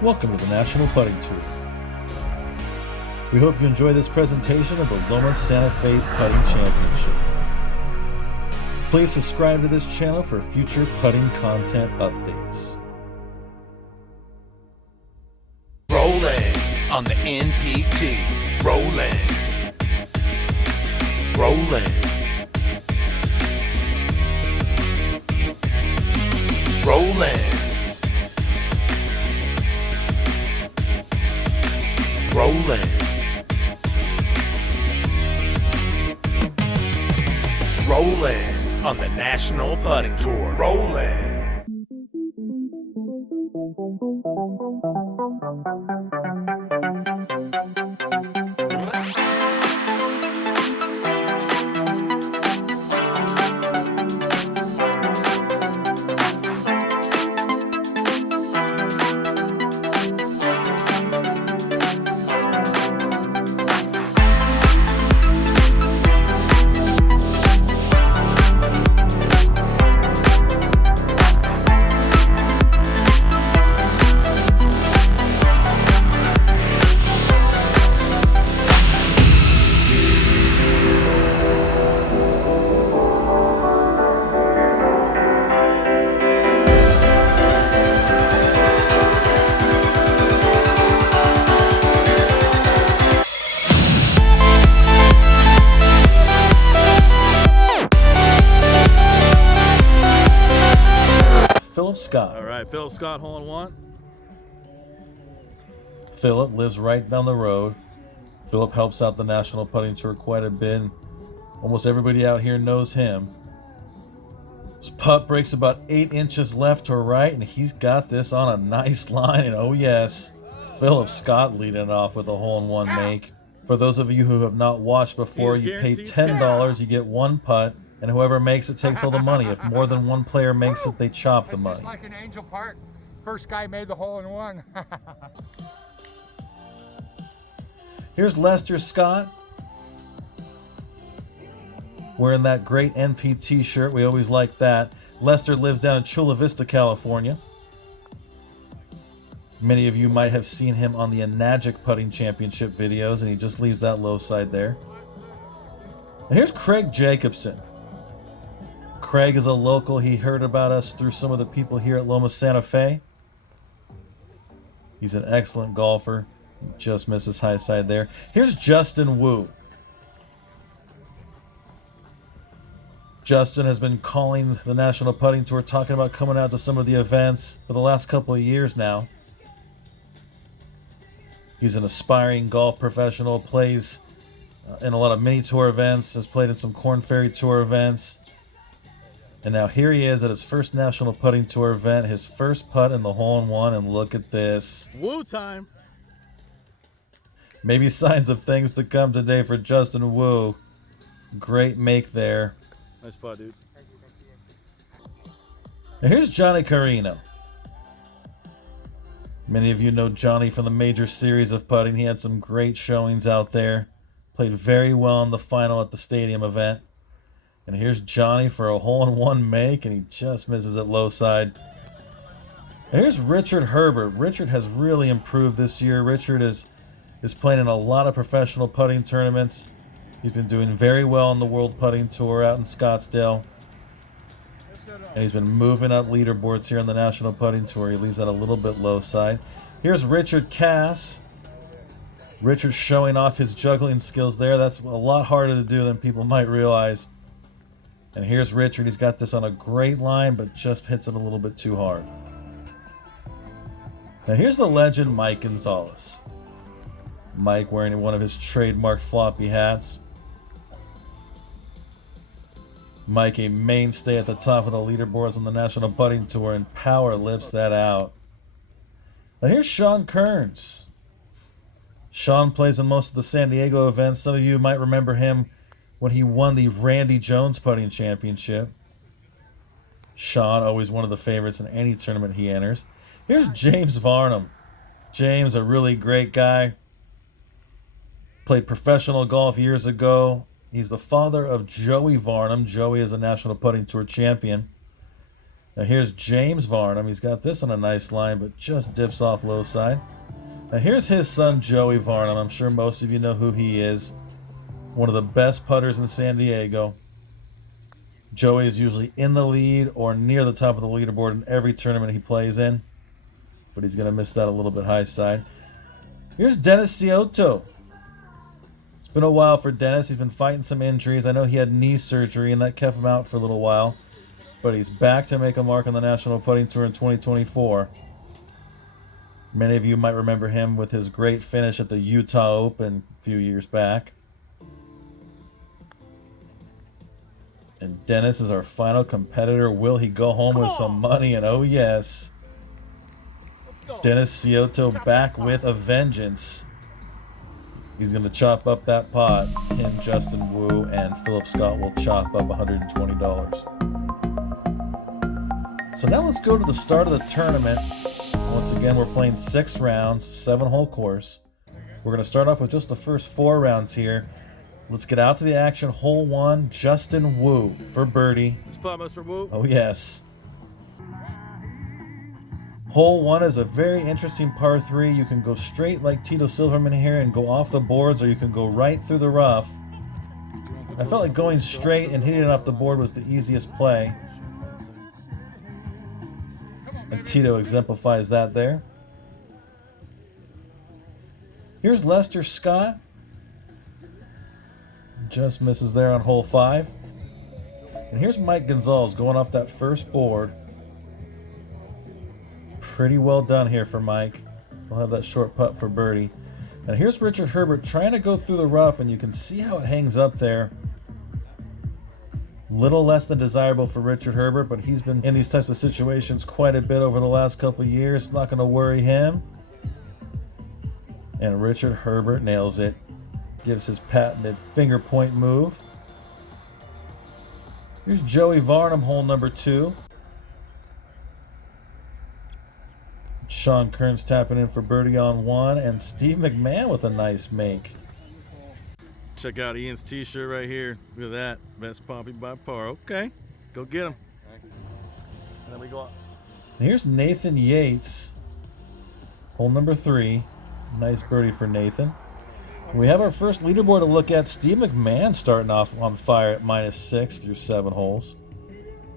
Welcome to the National Putting Tour. We hope you enjoy this presentation of the Lomas Sante Putting Championship. Please subscribe to this channel for future putting content updates. Rolling on the NPT. Rolling. Rolling. Rolling. Rolling. Rolling on the National Putting Tour. Rolling. Scott. All right, Philip Scott, hole in one. Philip lives right down the road. Philip helps out the National Putting Tour quite a bit. Almost everybody out here knows him. His putt breaks about 8 inches left to right, and he's got this on a nice line. And oh yes, Philip Scott leading it off with a hole-in-one make. For those of you who have not watched before, you pay $10, you get one putt. And whoever makes it takes all the money. If more than one player makes it, they chop the money. It's just like an Angel Park. First guy made the hole in one. Here's Lester Scott wearing that great NPT shirt. We always like that. Lester lives down in Chula Vista, California. Many of you might have seen him on the Anagic Putting Championship videos, and he just leaves that low side there. And here's Craig Jacobson. Craig is a local. He heard about us through some of the people here at Lomas Sante. He's an excellent golfer. Just misses high side there. Here's Justin Wu. Justin has been calling the National Putting Tour, talking about coming out to some of the events for the last couple of years now. He's an aspiring golf professional, plays in a lot of mini tour events, has played in some Korn Ferry Tour events. And now here he is at his first National Putting Tour event, his first putt in the hole-in-one, and look at this. Woo time. Maybe signs of things to come today for Justin Wu. Great make there. Nice putt, dude. And here's Johnny Carino. Many of you know Johnny from the major series of putting. He had some great showings out there. Played very well in the final at the stadium event. And here's Johnny for a hole-in-one make, and he just misses it low side. And here's Richard Herbert. Richard has really improved this year. Richard is playing in a lot of professional putting tournaments. He's been doing very well on the World Putting Tour out in Scottsdale. And he's been moving up leaderboards here on the National Putting Tour. He leaves that a little bit low side. Here's Richard Cass. Richard showing off his juggling skills there. That's a lot harder to do than people might realize. And here's Richard. He's got this on a great line, but just hits it a little bit too hard. Now here's the legend Mike Gonzalez. Mike wearing one of his trademark floppy hats. Mike, a mainstay at the top of the leaderboards on the National Putting Tour, and power lifts that out. Now here's Sean Kearns. Sean plays in most of the San Diego events. Some of you might remember him when he won the Randy Jones Putting Championship. Sean, always one of the favorites in any tournament he enters. Here's James Varnum. James, a really great guy. Played professional golf years ago. He's the father of Joey Varnum. Joey is a National Putting Tour champion. Now here's James Varnum. He's got this on a nice line, but just dips off low side. Now here's his son, Joey Varnum. I'm sure most of you know who he is. One of the best putters in San Diego. Joey is usually in the lead or near the top of the leaderboard in every tournament he plays in. But he's going to miss that a little bit high side. Here's Dennis Scioto. It's been a while for Dennis. He's been fighting some injuries. I know he had knee surgery and that kept him out for a little while. But he's back to make a mark on the National Putting Tour in 2024. Many of you might remember him with his great finish at the Utah Open a few years back. And Dennis is our final competitor. Will he go home with some money? And oh yes, Dennis Scioto back with a vengeance. He's going to chop up that pot. Him, Justin Wu, and Philip Scott will chop up $120. So now let's go to the start of the tournament. Once again, we're playing 6 rounds, 7-hole course. We're going to start off with just the first 4 rounds here. Let's get out to the action. Hole 1, Justin Wu for birdie. This putt, Mr. Wu. Oh, yes. Hole 1 is a very interesting par 3. You can go straight like Tito Silverman here and go off the boards, or you can go right through the rough. I felt like going straight and hitting it off the board was the easiest play. And Tito exemplifies that there. Here's Lester Scott. Just misses there on hole 5. And here's Mike Gonzalez going off that first board. Pretty well done here for Mike. We'll have that short putt for birdie. And here's Richard Herbert trying to go through the rough, and you can see how it hangs up there. Little less than desirable for Richard Herbert, but he's been in these types of situations quite a bit over the last couple of years. Not going to worry him. And Richard Herbert nails it. Gives his patented finger point move. Here's Joey Varnum, hole number 2. Sean Kearns tapping in for birdie on 1, and Steve McMahon with a nice make. Check out Ian's t-shirt right here. Look at that. Best Poppy by par. Okay. Go get him. And then we go on. Here's Nathan Yates. Hole number 3. Nice birdie for Nathan. We have our first leaderboard to look at. Steve McMahon starting off on fire at -6 through 7 holes.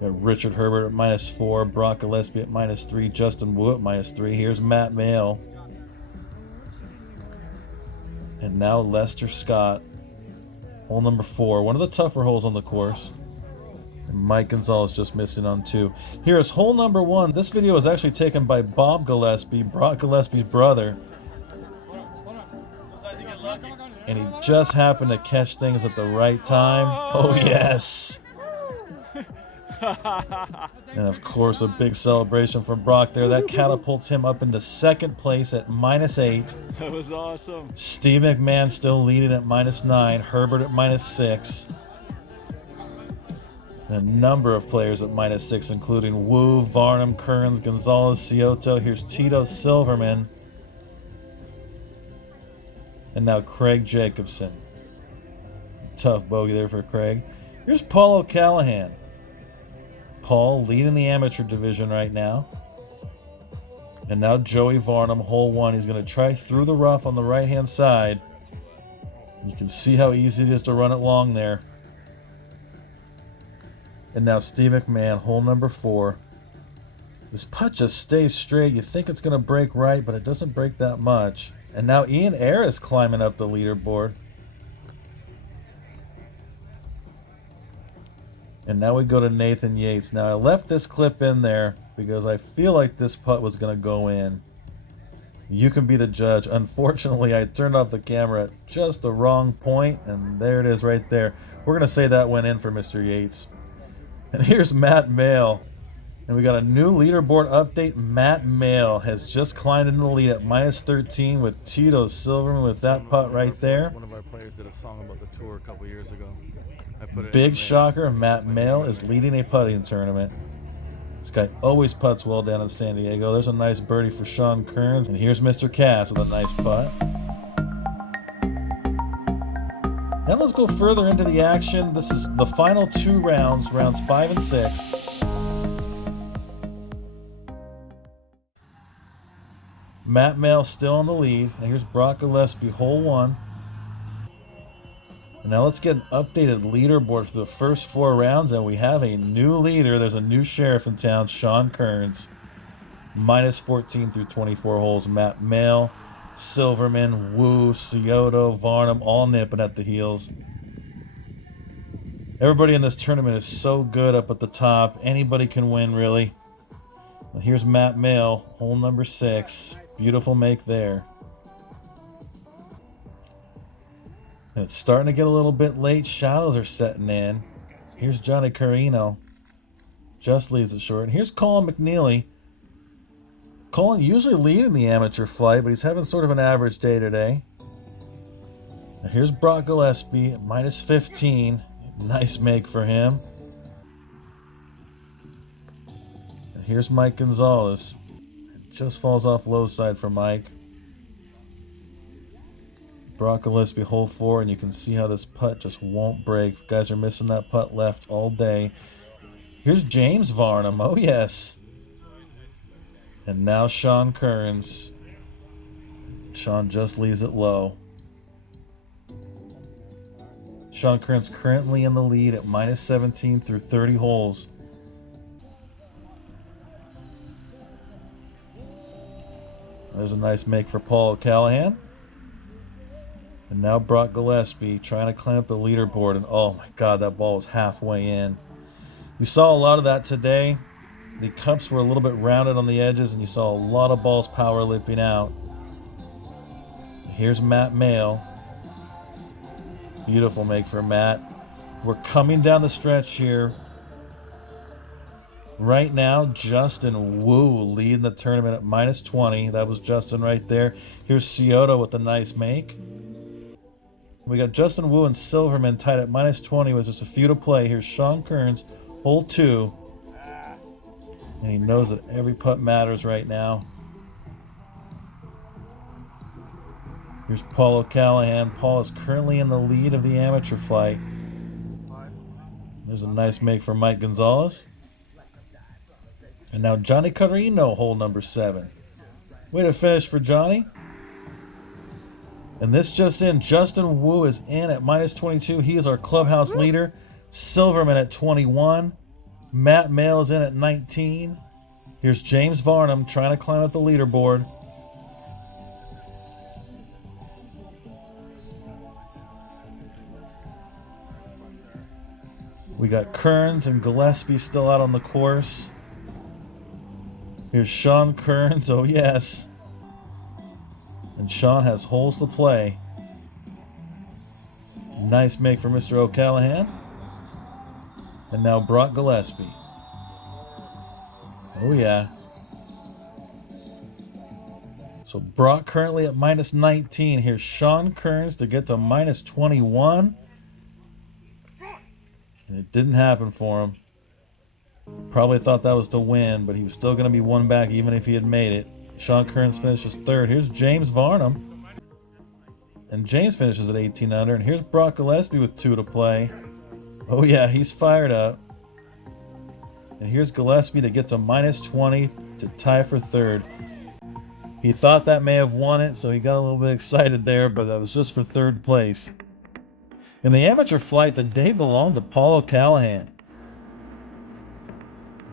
We got Richard Herbert at -4, Brock Gillespie at -3, Justin Wu at -3. Here's Matt Mayle. And now Lester Scott. Hole number 4, one of the tougher holes on the course. And Mike Gonzalez just missing on 2. Here's hole number 1. This video was actually taken by Bob Gillespie, Brock Gillespie's brother. And he just happened to catch things at the right time. Oh, yes. And, of course, a big celebration from Brock there. That catapults him up into 2nd place at -8. That was awesome. Steve McMahon still leading at -9. Herbert at -6. And a number of players at -6, including Wu, Varnum, Kearns, Gonzalez, Scioto. Here's Tito Silverman. And now Craig Jacobson. Tough bogey there for Craig. Here's Paul O'Callahan. Paul leading the amateur division right now. And now Joey Varnum, hole 1. He's going to try through the rough on the right-hand side. You can see how easy it is to run it long there. And now Steve McMahon, hole number 4. This putt just stays straight. You think it's going to break right, but it doesn't break that much. And now Ian Ayre is climbing up the leaderboard. And now we go to Nathan Yates. Now I left this clip in there because I feel like this putt was going to go in. You can be the judge. Unfortunately, I turned off the camera at just the wrong point, and there it is right there. We're going to say that went in for Mr. Yates. And here's Matt Mayle. And we got a new leaderboard update. Matt Mayle has just climbed into the lead at -13 with Tito Silverman with that putt right there. One of our players did a song about the tour a couple years ago. I put it Big shocker, Matt Mayle is leading a putting tournament. This guy always putts well down in San Diego. There's a nice birdie for Sean Kearns. And here's Mr. Cass with a nice putt. Now let's go further into the action. This is the final 2 rounds, rounds 5 and 6. Matt Mail still in the lead. And here's Brock Gillespie, hole one. And now let's get an updated leaderboard for the first 4 rounds, and we have a new leader. There's a new sheriff in town, Sean Kearns. Minus 14 through 24 holes. Matt Mail, Silverman, Wu, Scioto, Varnum, all nipping at the heels. Everybody in this tournament is so good up at the top. Anybody can win, really. Well, here's Matt Mail, hole number 6. Beautiful make there. And it's starting to get a little bit late. Shadows are setting in. Here's Johnny Carino. Just leaves it short. And here's Colin McNeely. Colin usually leading the amateur flight, but he's having sort of an average day today. Now here's Brock Gillespie at minus 15. Nice make for him. And here's Mike Gonzalez. It just falls off low side for Mike. Brock Gillespie, hole 4, and you can see how this putt just won't break. Guys are missing that putt left all day. Here's James Varnum. Oh, yes. And now Sean Kearns. Sean just leaves it low. Sean Kearns currently in the lead at minus 17 through 30 holes. There's a nice make for Paul Callahan. And now Brock Gillespie trying to climb up the leaderboard. And oh my God, that ball was halfway in. We saw a lot of that today. The cups were a little bit rounded on the edges, and you saw a lot of balls power lipping out. Here's Matt Mail. Beautiful make for Matt. We're coming down the stretch here. Right now, Justin Wu leading the tournament at minus 20. That was Justin right there. Here's Scioto with a nice make. We got Justin Wu and Silverman tied at minus 20 with just a few to play. Here's Sean Kearns, hole 2. And he knows that every putt matters right now. Here's Paul O'Callahan. Paul is currently in the lead of the amateur flight. There's a nice make for Mike Gonzalez. And now Johnny Carino, hole number 7. Way to finish for Johnny. And this just in, Justin Wu is in at minus 22. He is our clubhouse leader. Silverman at 21. Matt Mail is in at 19. Here's James Varnum trying to climb up the leaderboard. We got Kearns and Gillespie still out on the course. Here's Sean Kearns, oh yes. And Sean has holes to play. Nice make for Mr. O'Callahan. And now Brock Gillespie. Oh yeah. So Brock currently at minus 19. Here's Sean Kearns to get to minus 21. And it didn't happen for him. Probably thought that was to win, but he was still going to be one back even if he had made it. Sean Kearns finishes 3rd. Here's James Varnum. And James finishes at 18 under. And here's Brock Gillespie with 2 to play. Oh yeah, he's fired up. And here's Gillespie to get to minus 20 to tie for 3rd. He thought that may have won it, so he got a little bit excited there, but that was just for 3rd place. In the amateur flight, the day belonged to Paul O'Callahan.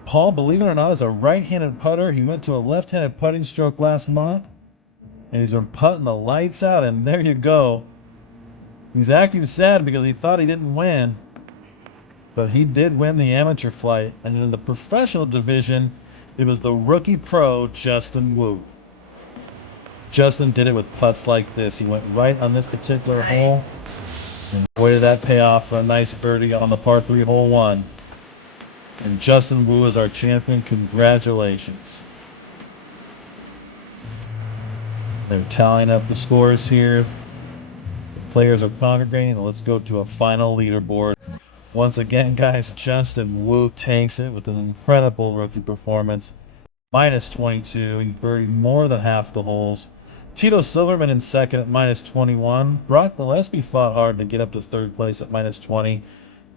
Paul, believe it or not, is a right-handed putter. He went to a left-handed putting stroke last month, and he's been putting the lights out, and there you go. He's acting sad because he thought he didn't win, but he did win the amateur flight. And in the professional division, it was the rookie pro, Justin Wu. Justin did it with putts like this. He went right on this particular hole, and boy did that pay off for a nice birdie on the par 3 hole 1. And Justin Wu is our champion. Congratulations. They're tallying up the scores here. The players are congregating. Let's go to a final leaderboard. Once again, guys, Justin Wu takes it with an incredible rookie performance. Minus 22. He birdied more than half the holes. Tito Silverman in 2nd at minus 21. Brock Gillespie fought hard to get up to 3rd place at minus 20.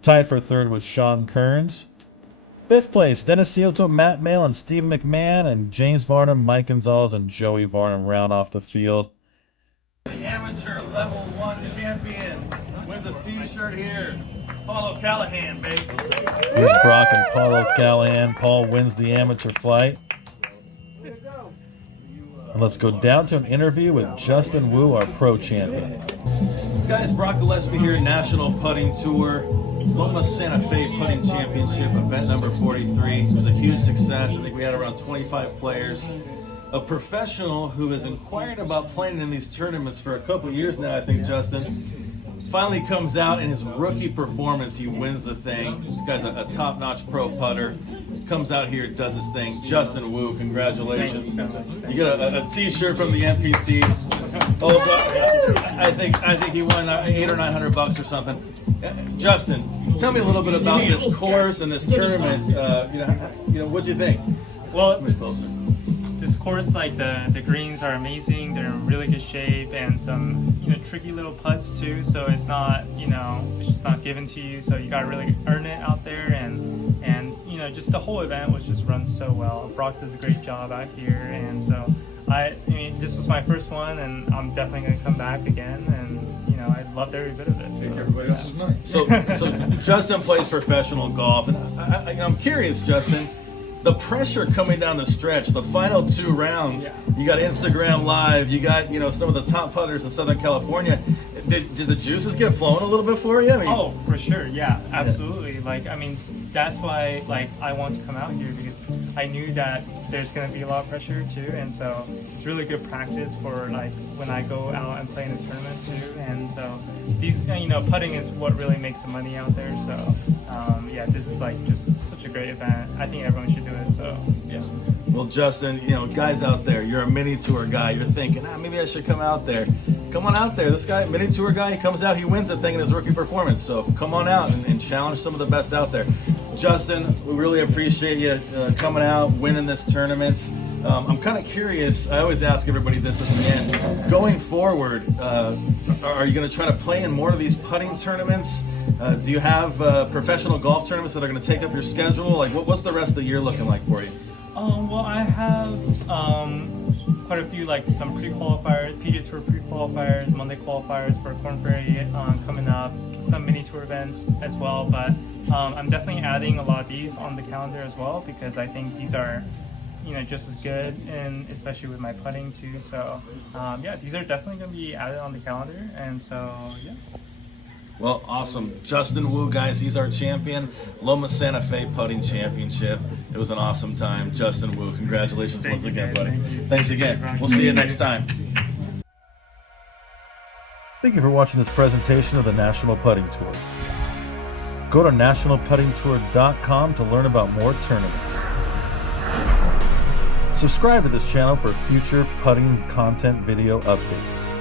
Tied for 3rd was Sean Kearns. Fifth place, Dennis Cioto, Matt Mail, and Stephen McMahon, and James Varnum, Mike Gonzalez, and Joey Varnum round off the field. The amateur level 1 champion wins a t-shirt here. Paulo Callahan, baby. Here's Brock and Paulo Callahan. Paul wins the amateur flight. And let's go down to an interview with Justin Wu, our pro champion. Guys, Brock Gillespie here, National Putting Tour, Lomas Sante Putting Championship, event number 43. It was a huge success. I think we had around 25 players. A professional who has inquired about playing in these tournaments for a couple years now, I think, Justin, finally comes out in his rookie performance. He wins the thing. This guy's a top-notch pro putter. Comes out here, does his thing. Justin Wu, congratulations. You got a t-shirt from the MPT. Also, I think he won $800 or $900 or something. Justin, tell me a little bit about this course and this tournament. What'd you think? Well, this course, like the greens are amazing. They're in really good shape, and some tricky little putts too. So it's not it's just not given to you. So you got to really earn it out there, and just the whole event was just run so well. Brock does a great job out here, and so I mean this was my first one, and I'm definitely gonna come back again, and I loved every bit of it. I think everybody else is nice. So Justin plays professional golf, and I'm curious, Justin. The pressure coming down the stretch, the final 2 rounds, you got Instagram Live, you got some of the top putters in Southern California. Did the juices get flowing a little bit for you? Oh, for sure, yeah, absolutely. That's why I wanted to come out here, because I knew that there's going to be a lot of pressure too, and so it's really good practice for when I go out and play in a tournament too. And so these putting is what really makes the money out there. So this is just such a great event. I think everyone should do it. So yeah. Well, Justin, guys out there, you're a mini tour guy. You're thinking, maybe I should come out there. Come on out there. This guy, mini tour guy, he comes out, he wins the thing in his rookie performance. So come on out and challenge some of the best out there. Justin, we really appreciate you coming out, winning this tournament. I'm kind of curious. I always ask everybody this at the end. Going forward, are you going to try to play in more of these putting tournaments? Do you have professional golf tournaments that are going to take up your schedule? What's the rest of the year looking like for you? Well, I have quite a few, some pre-qualifiers, PGA Tour pre-qualifiers, Monday qualifiers for Corn Ferry coming up, some mini tour events as well. But I'm definitely adding a lot of these on the calendar as well, because I think these are just as good, and especially with my putting too. So these are definitely going to be added on the calendar, and so yeah. Well, awesome. Justin Wu, guys, he's our champion. Lomas Sante Fe Putting Championship. It was an awesome time. Justin Wu, congratulations once again, buddy. Thanks again. We'll see you next time. Thank you for watching this presentation of the National Putting Tour. Go to nationalputtingtour.com to learn about more tournaments. Subscribe to this channel for future putting content video updates.